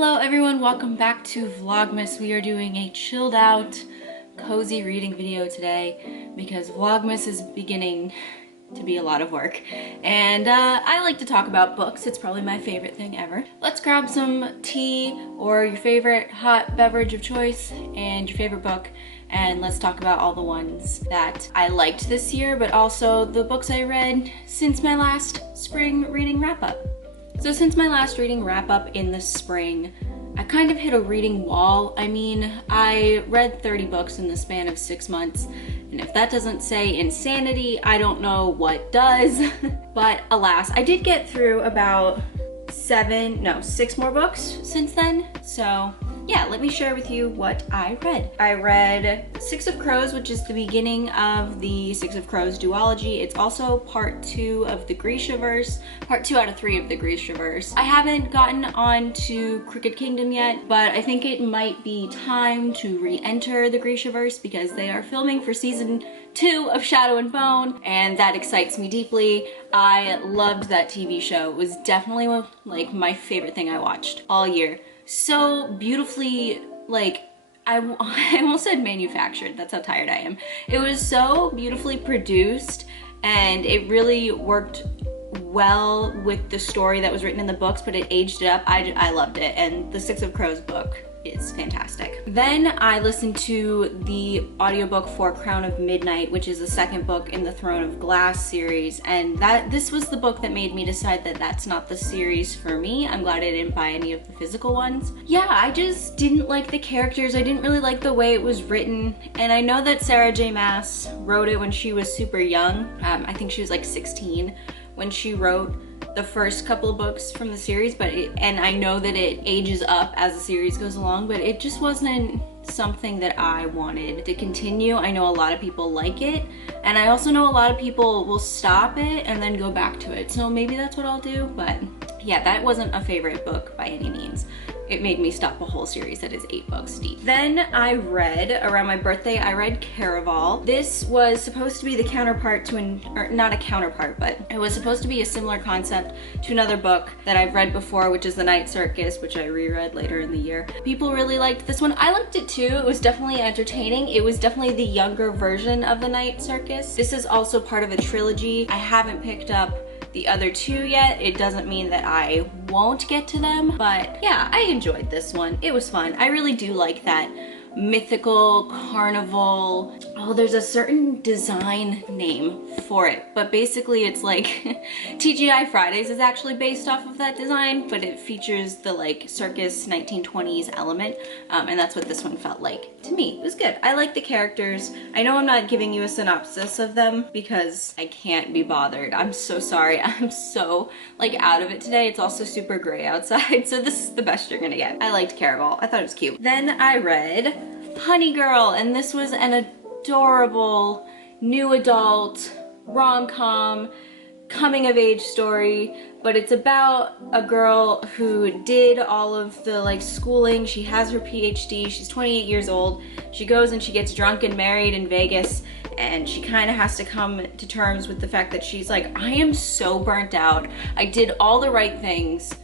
Hello everyone, welcome back to Vlogmas. We are doing a chilled out, cozy reading video today because Vlogmas is beginning to be a lot of work. And I like to talk about books. It's probably my favorite thing ever. Let's grab some tea or your favorite hot beverage of choice and your favorite book, and let's talk about all the ones that I liked this year, but also the books I read since my last spring reading wrap-up. So since my last reading wrap-up in the spring, I kind of hit a reading wall. I mean, I read 30 books in the span of 6 months, and if that doesn't say insanity, I don't know what does. But alas, I did get through about 6 more books since then. So yeah, let me share with you what I read. I read Six of Crows, which is the beginning of the Six of Crows duology. It's also part 2 of the Grishaverse, part 2 out of 3 of the Grishaverse. I haven't gotten on to Crooked Kingdom yet, but I think it might be time to re-enter the Grishaverse because they are filming for season 2 of Shadow and Bone, and that excites me deeply. I loved that TV show. It was definitely like my favorite thing I watched all year. So beautifully, like, I almost said manufactured, that's how tired I am. It was so beautifully produced, and it really worked well with the story that was written in the books, but it aged it up. I loved it, and the Six of Crows book is fantastic. Then I listened to the audiobook for Crown of Midnight, which is the second book in the Throne of Glass series, and this was the book that made me decide that that's not the series for me. I'm glad I didn't buy any of the physical ones. Yeah, I just didn't like the characters. I didn't really like the way it was written, and I know that Sarah J. Maas wrote it when she was super young. I think she was like 16 when she wrote the first couple of books from the series, and I know that it ages up as the series goes along, but it just wasn't something that I wanted to continue. I know a lot of people like it, and I also know a lot of people will stop it and then go back to it, so maybe that's what I'll do. But yeah, that wasn't a favorite book by any means. It made me stop a whole series that is 8 books deep. Then I read, around my birthday, I read Caraval. This was supposed to be the counterpart to or not a counterpart, but it was supposed to be a similar concept to another book that I've read before, which is The Night Circus, which I reread later in the year. People really liked this one. I liked it too. It was definitely entertaining. It was definitely the younger version of The Night Circus. This is also part of a trilogy. I haven't picked up the other 2 yet. It doesn't mean that I won't get to them, but yeah, I enjoyed this one. It was fun. I really do like that mythical carnival. Oh, there's a certain design name for it, but basically it's like TGI Fridays is actually based off of that design, but it features the like circus 1920s element, and that's what this one felt like to me. It was good. I like the characters. I know I'm not giving you a synopsis of them because I can't be bothered. I'm so sorry. I'm so like out of it today. It's also super gray outside, so this is the best you're gonna get. I liked Caraval. I thought it was cute. Then I read Honey Girl, and this was an adorable new adult rom-com coming of age story, but it's about a girl who did all of the like schooling. She has her PhD, she's 28 years old. She goes and she gets drunk and married in Vegas, and she kind of has to come to terms with the fact that she's like, I am so burnt out. I did all the right things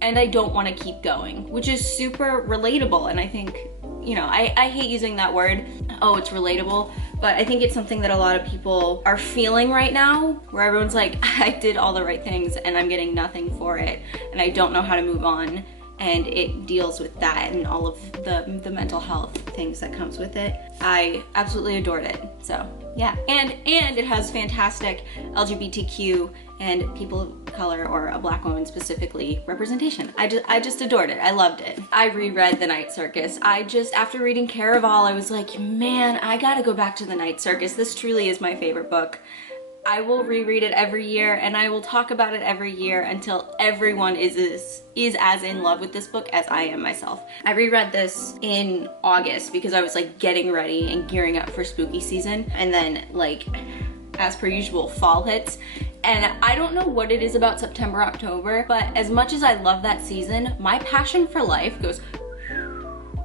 and I don't want to keep going, which is super relatable. And I think, you know, I hate using that word, oh, it's relatable, but I think it's something that a lot of people are feeling right now, where everyone's like, I did all the right things and I'm getting nothing for it, and I don't know how to move on. And it deals with that and all of the mental health things that comes with it. I absolutely adored it. So yeah, and it has fantastic LGBTQ and people of color, or a black woman specifically, representation. I just adored it. I loved it. I reread The Night Circus. After reading Caraval, I was like, man, I gotta go back to The Night Circus. This truly is my favorite book. I will reread it every year, and I will talk about it every year until everyone is as in love with this book as I am myself. I reread this in August because I was like getting ready and gearing up for spooky season, and then like, as per usual, fall hits. And I don't know what it is about September, October, but as much as I love that season, my passion for life goes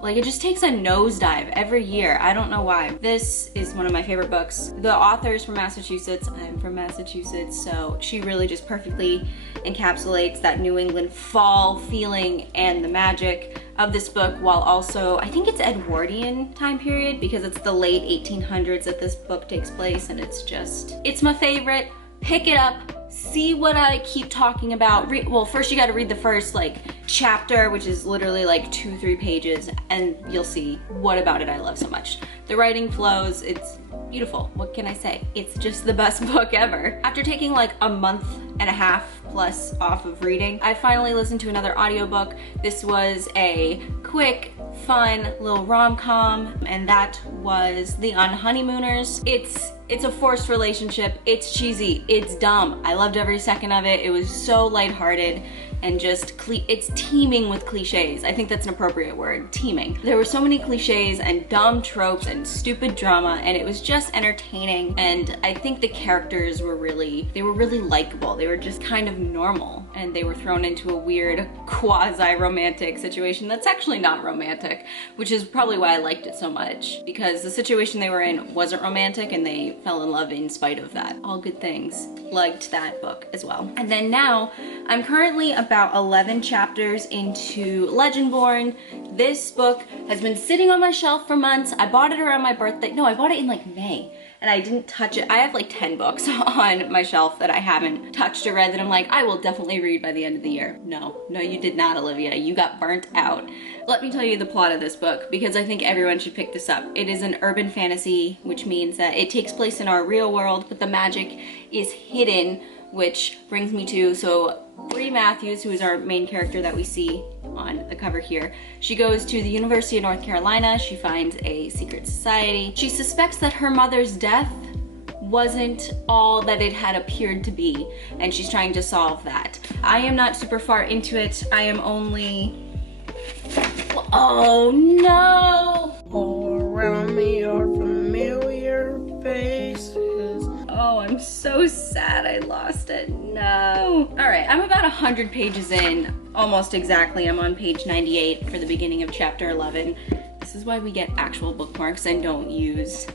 Like, it just takes a nosedive every year. I don't know why. This is one of my favorite books. The author is from Massachusetts. I'm from Massachusetts, so she really just perfectly encapsulates that New England fall feeling and the magic of this book, while also, I think it's Edwardian time period because it's the late 1800s that this book takes place, and it's my favorite. Pick it up. See what I keep talking about. Well, first you gotta read the first like chapter, which is literally like 2-3 pages, and you'll see what about it I love so much. The writing flows, it's beautiful. What can I say? It's just the best book ever. After taking like a month and a half plus off of reading, I finally listened to another audiobook. This was a quick, fun little rom-com, and that was The Unhoneymooners. It's a forced relationship. It's cheesy. It's dumb. I loved every second of it. It was so lighthearted and just it's teeming with cliches. I think that's an appropriate word, teeming. There were so many cliches and dumb tropes and stupid drama, and it was just entertaining. And I think the characters were really likable. They were just kind of normal, and they were thrown into a weird quasi-romantic situation that's actually not romantic, which is probably why I liked it so much, because the situation they were in wasn't romantic and they fell in love in spite of that. All good things. Liked that book as well. And then now, I'm currently about 11 chapters into Legendborn. This book has been sitting on my shelf for months. I bought it around my birthday. No, I bought it in like May, and I didn't touch it. I have like 10 books on my shelf that I haven't touched or read that I'm like, I will definitely read by the end of the year. No, you did not, Olivia. You got burnt out. Let me tell you the plot of this book, because I think everyone should pick this up. It is an urban fantasy, which means that it takes place in our real world, but the magic is hidden, which brings me to, so Bree Matthews, who is our main character that we see on the cover here, she goes to the University of North Carolina. She finds a secret society. She suspects that her mother's death wasn't all that it had appeared to be, and she's trying to solve that. I am not super far into it. I am only... Oh no! All around me are familiar faces. Oh, I'm so sad I lost it. No. All right, I'm about 100 pages in, almost exactly. I'm on page 98 for the beginning of chapter 11. This is why we get actual bookmarks and don't use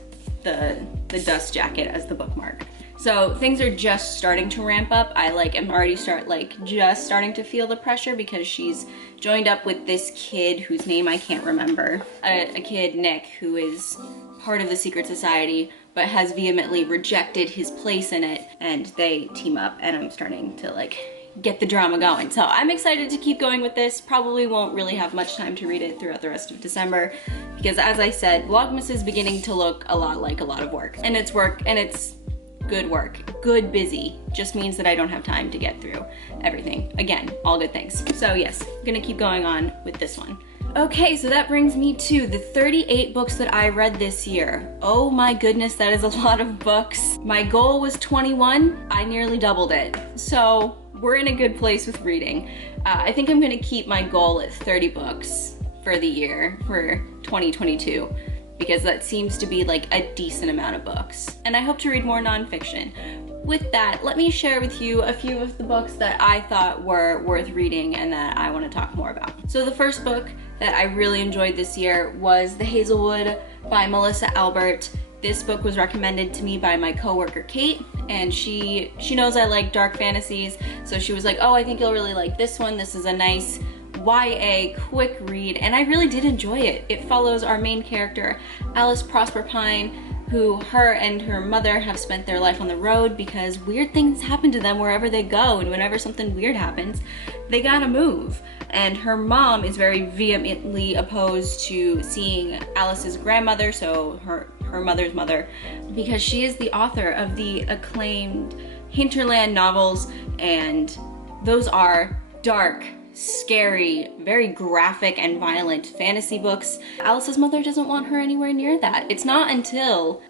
the dust jacket as the bookmark. So things are just starting to ramp up. I am already just starting to feel the pressure, because she's joined up with this kid whose name I can't remember. A kid, Nick, who is part of the secret society, but has vehemently rejected his place in it, and they team up, and I'm starting to get the drama going. So I'm excited to keep going with this. Probably won't really have much time to read it throughout the rest of December, because as I said, Vlogmas is beginning to look a lot like a lot of work, and it's work, and it's good work. Good busy just means that I don't have time to get through everything. Again, all good things. So yes, I'm gonna keep going on with this one. Okay, so that brings me to the 38 books that I read this year. Oh my goodness, that is a lot of books. My goal was 21, I nearly doubled it. So we're in a good place with reading. I think I'm gonna keep my goal at 30 books for the year, for 2022. Because that seems to be a decent amount of books. And I hope to read more nonfiction. With that, let me share with you a few of the books that I thought were worth reading and that I want to talk more about. So the first book that I really enjoyed this year was The Hazelwood by Melissa Albert. This book was recommended to me by my coworker Kate, and she knows I like dark fantasies, so she was like, oh, I think you'll really like this one. This is a nice YA quick read, and I really did enjoy it. It follows our main character, Alice Prosper Pine, who her and her mother have spent their life on the road because weird things happen to them wherever they go, and whenever something weird happens, they gotta move. And her mom is very vehemently opposed to seeing Alice's grandmother, so her mother's mother, because she is the author of the acclaimed Hinterland novels, and those are dark, scary, very graphic and violent fantasy books. Alice's mother doesn't want her anywhere near that. It's not until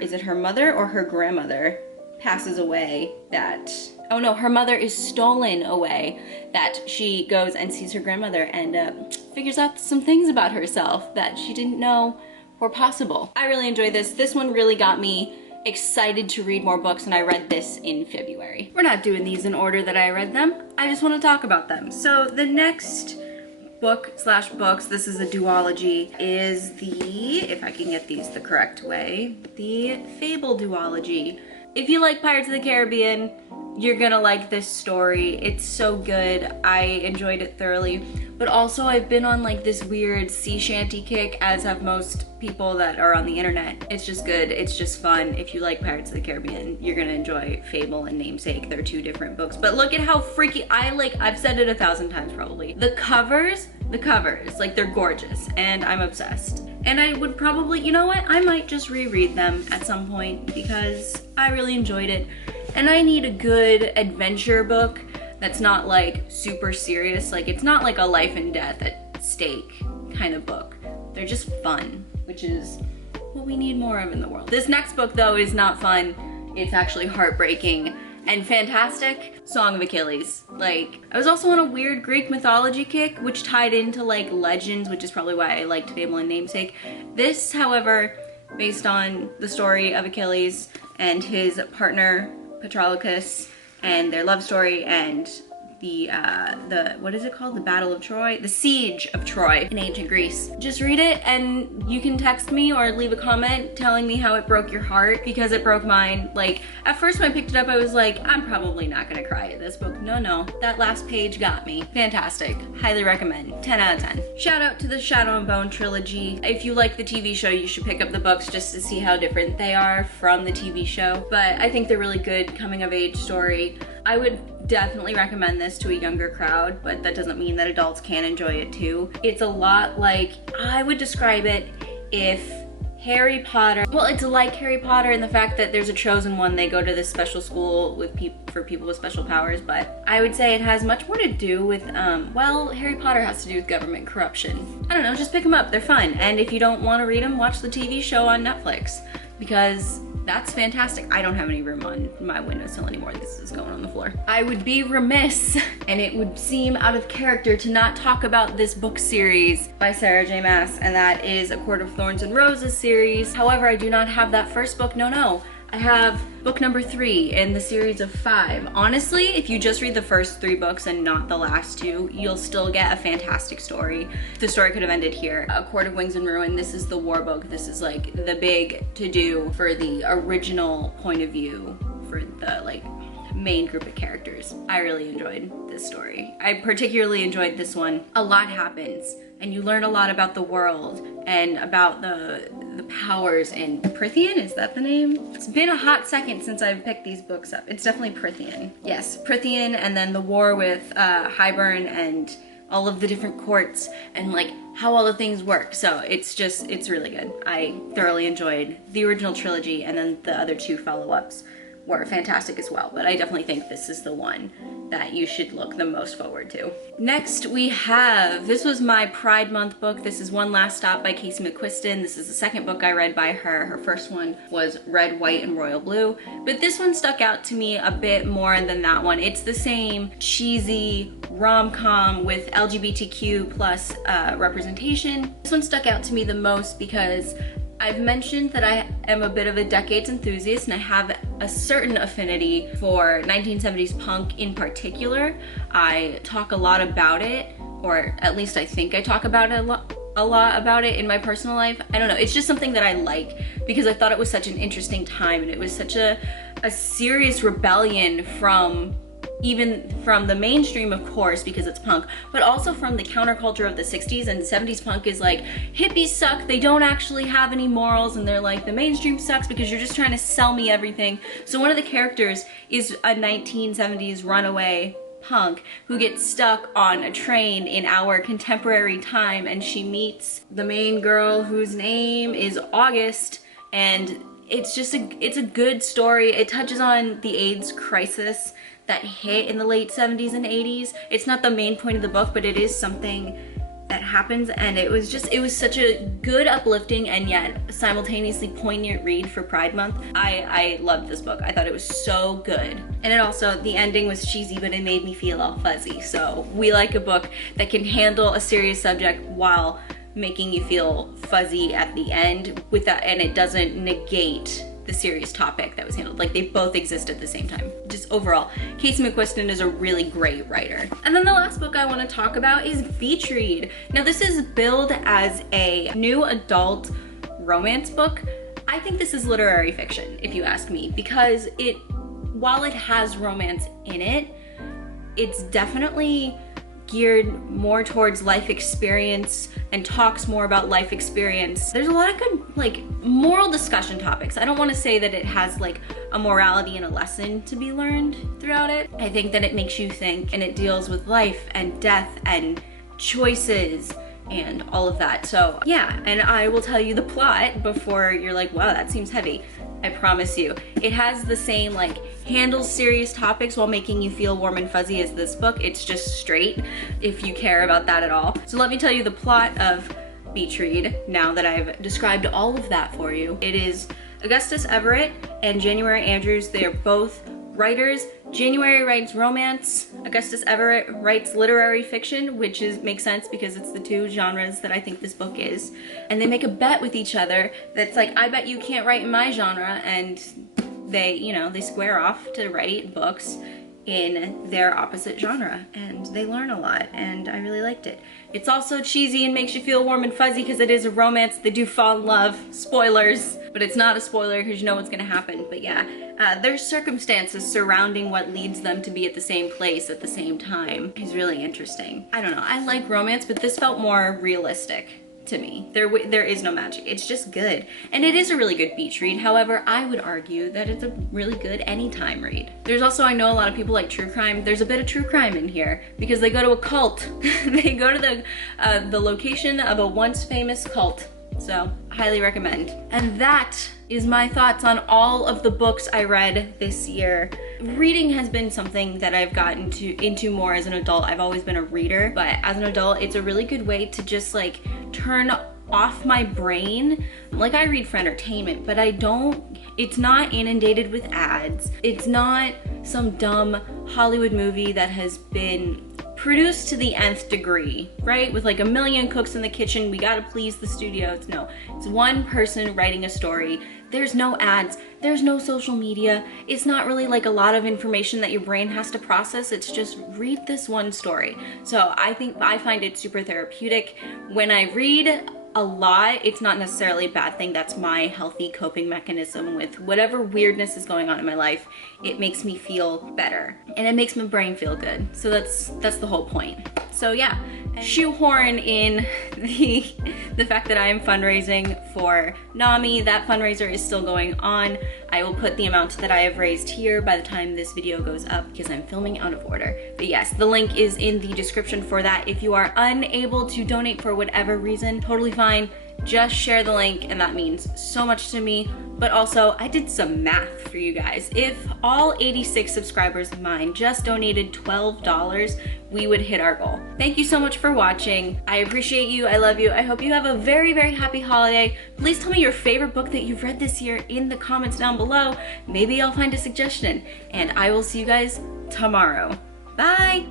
is it her mother or her grandmother passes away that, oh no, her mother is stolen away, that she goes and sees her grandmother and figures out some things about herself that she didn't know were possible. I really enjoyed this. This one really got me excited to read more books, and I read this in February. We're not doing these in order that I read them. I just want to talk about them. So the next book/books, this is a duology, is the, if I can get these the correct way, the Fable duology. If you like Pirates of the Caribbean, you're gonna like this story. It's so good. I enjoyed it thoroughly. But also I've been on like this weird sea shanty kick, as have most people that are on the internet. It's just good. It's just fun. If you like Pirates of the Caribbean, you're gonna enjoy Fable and Namesake. They're two different books. But look at how freaky, I've said it 1,000 times probably. The covers, like they're gorgeous and I'm obsessed. And I would probably, you know what? I might just reread them at some point because I really enjoyed it. And I need a good adventure book that's not like super serious. Like it's not like a life and death at stake kind of book. They're just fun, which is what we need more of in the world. This next book though is not fun. It's actually heartbreaking and fantastic. Song of Achilles. Like, I was also on a weird Greek mythology kick, which tied into like legends, which is probably why I liked Fable and Namesake. This, however, based on the story of Achilles and his partner Patroclus and their love story and the what is it called? The Battle of Troy? The Siege of Troy in ancient Greece. Just read it and you can text me or leave a comment telling me how it broke your heart, because it broke mine. Like, at first when I picked it up, I was like, I'm probably not gonna cry at this book. No, that last page got me. Fantastic. Highly recommend. 10 out of 10. Shout out to the Shadow and Bone trilogy. If you like the TV show, you should pick up the books just to see how different they are from the TV show. But I think they're really good coming of age story. I would definitely recommend this to a younger crowd, but that doesn't mean that adults can't enjoy it too. It's a lot like, I would describe it if Harry Potter, well, it's like Harry Potter in the fact that there's a chosen one. They go to this special school with for people with special powers, but I would say it has much more to do with, well, Harry Potter has to do with government corruption. I don't know, just pick them up, they're fun. And if you don't want to read them, watch the TV show on Netflix, because that's fantastic. I don't have any room on my windowsill anymore. This is going on the floor. I would be remiss, and it would seem out of character to not talk about this book series by Sarah J. Maas, and that is A Court of Thorns and Roses series. However, I do not have that first book. No. I have book number 3 in the series of 5. Honestly, if you just read the first 3 books and not the last 2, you'll still get a fantastic story. The story could have ended here. A Court of Wings and Ruin, this is the war book. This is like the big to-do for the original point of view for the like main group of characters. I really enjoyed this story. I particularly enjoyed this one. A lot happens and you learn a lot about the world and about the powers in Prythian, is that the name? It's been a hot second since I've picked these books up. It's definitely Prythian. Yes, Prythian, and then the war with Hybern and all of the different courts and like how all the things work. So it's really good. I thoroughly enjoyed the original trilogy, and then the other 2 follow-ups were fantastic as well, but I definitely think this is the one that you should look the most forward to. Next we have, this was my Pride Month book. This is One Last Stop by Casey McQuiston. This is the second book I read by her. Her first one was Red, White, and Royal Blue, but this one stuck out to me a bit more than that one. It's the same cheesy rom-com with LGBTQ plus representation. This one stuck out to me the most because I've mentioned that I am a bit of a decades enthusiast, and I have a certain affinity for 1970s punk in particular. I talk a lot about it, or at least I think I talk about it a lot about it in my personal life. I don't know, it's just something that I like because I thought it was such an interesting time, and it was such a serious rebellion from the mainstream, of course, because it's punk, but also from the counterculture of the 60s and 70s. Punk is like, hippies suck, they don't actually have any morals, and they're like, the mainstream sucks because you're just trying to sell me everything. So one of the characters is a 1970s runaway punk who gets stuck on a train in our contemporary time, and she meets the main girl whose name is August, and it's a good story. It touches on the AIDS crisis that hit in the late 70s and 80s. It's not the main point of the book, but it is something that happens, and it was such a good, uplifting, and yet simultaneously poignant read for Pride Month. I loved this book. I thought it was so good. And it also, the ending was cheesy, but it made me feel all fuzzy. So we like a book that can handle a serious subject while making you feel fuzzy at the end with that, and it doesn't negate the serious topic that was handled. Like, they both exist at the same time. Just overall, Casey McQuiston is a really great writer. And then the last book I want to talk about is Beach Read. Now, this is billed as a new adult romance book. I think this is literary fiction, if you ask me, because while it has romance in it, it's definitely geared more towards life experience and talks more about life experience. There's a lot of good, like, moral discussion topics. I don't want to say that it has like a morality and a lesson to be learned throughout it. I think that it makes you think, and it deals with life and death and choices and all of that. So yeah, and I will tell you the plot before you're like, wow, that seems heavy. I promise you. It has the same, like, handles serious topics while making you feel warm and fuzzy as this book. It's just straight, if you care about that at all. So let me tell you the plot of Beach Read now that I've described all of that for you. It is Augustus Everett and January Andrews. They are both writers. January writes romance. Augustus Everett writes literary fiction, which makes sense because it's the two genres that I think this book is. And they make a bet with each other that's like, I bet you can't write in my genre, and they square off to write books in their opposite genre, and they learn a lot, and I really liked it. It's also cheesy and makes you feel warm and fuzzy because it is a romance. They do fall in love. Spoilers, but it's not a spoiler because you know what's gonna happen. But yeah, there's circumstances surrounding what leads them to be at the same place at the same time. It's really interesting. I don't know, I like romance, but this felt more realistic to me. There is no magic. It's just good. And it is a really good beach read. However, I would argue that it's a really good anytime read. There's also, I know a lot of people like true crime. There's a bit of true crime in here because they go to a cult. They go to the location of a once famous cult. So, highly recommend. And that is my thoughts on all of the books I read this year. Reading has been something that I've gotten into more as an adult. I've always been a reader, but as an adult, it's a really good way to just like turn off my brain. Like, I read for entertainment, but it's not inundated with ads. It's not some dumb Hollywood movie that has been produced to the nth degree, right? With like a million cooks in the kitchen, we gotta please the studios. No, it's one person writing a story. There's no ads, there's no social media. It's not really like a lot of information that your brain has to process. It's just read this one story. So I find it super therapeutic. When I read a lot, it's not necessarily a bad thing. That's my healthy coping mechanism with whatever weirdness is going on in my life. It makes me feel better and it makes my brain feel good. So that's the whole point. So yeah, shoehorn in the fact that I am fundraising for NAMI. That fundraiser is still going on. I will put the amount that I have raised here by the time this video goes up because I'm filming out of order. But yes, the link is in the description for that. If you are unable to donate for whatever reason, totally fine. Just share the link and that means so much to me. But also, I did some math for you guys. If all 86 subscribers of mine just donated $12, we would hit our goal. Thank you so much for watching. I appreciate you, I love you. I hope you have a very, very happy holiday. Please tell me your favorite book that you've read this year in the comments down below. Maybe I'll find a suggestion. And I will see you guys tomorrow. Bye!